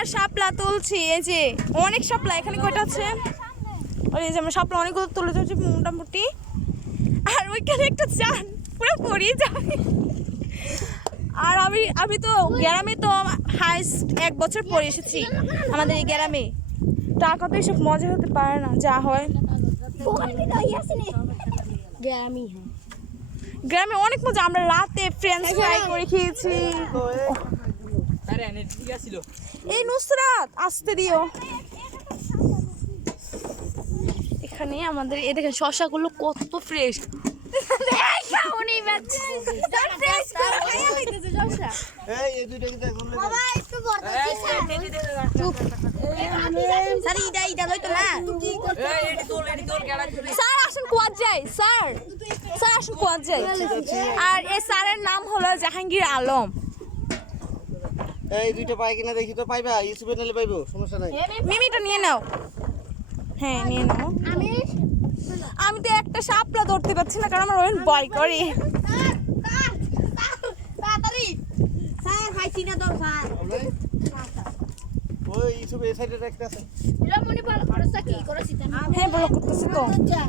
Sir শাপলা তুলছি এই যে অনেক শাপলা এখানে কয়টা আছে? ওই যে আমরা শাপলা অনেকগুলো তুলে তুলছি মোটামুটি আর ওইখানে একটা চান পুরো পড়িয়ে যাবে আর আমি আমি তো গ্রামে তো হাইস্ট এক বছর পরে এসেছি আমাদের এই গ্রামে। টাকা তো এসব মজা হতে পারে না যা হয়। হ্যাঁ। গ্রামে অনেক মজা আমরা রাতে ফ্রেঞ্চ ফ্রাই করে খেয়েছি। এই নুসরাত আসতে দিও এখানে আমাদের এ দেখেন শশাগুলো কত ফ্রেশ স্যার আসুন যাই স্যার স্যার আসুন কোয়াত যাই আর এ স্যারের নাম হলো জাহাঙ্গীর আলম এই দুইটা পাই কিনা দেখি তো পাইবা ইউটিউবে নালে পাইবো সমস্যা নাই। মিমিটা নিয়ে নাও। হ্যাঁ নিয়ে নাও। আমি আমি তো একটা শাপলা ধরতে পারছি না কারণ আমার ওই ভয় করে। তাড়াতাড়ি স্যার খাইছি না তো স্যার ওই ইউটিউবে এই সাইডে একটা আছে। এরা মনে ভালো করছ কি করেছি হ্যাঁ বলো করতেছি তো। আচ্ছা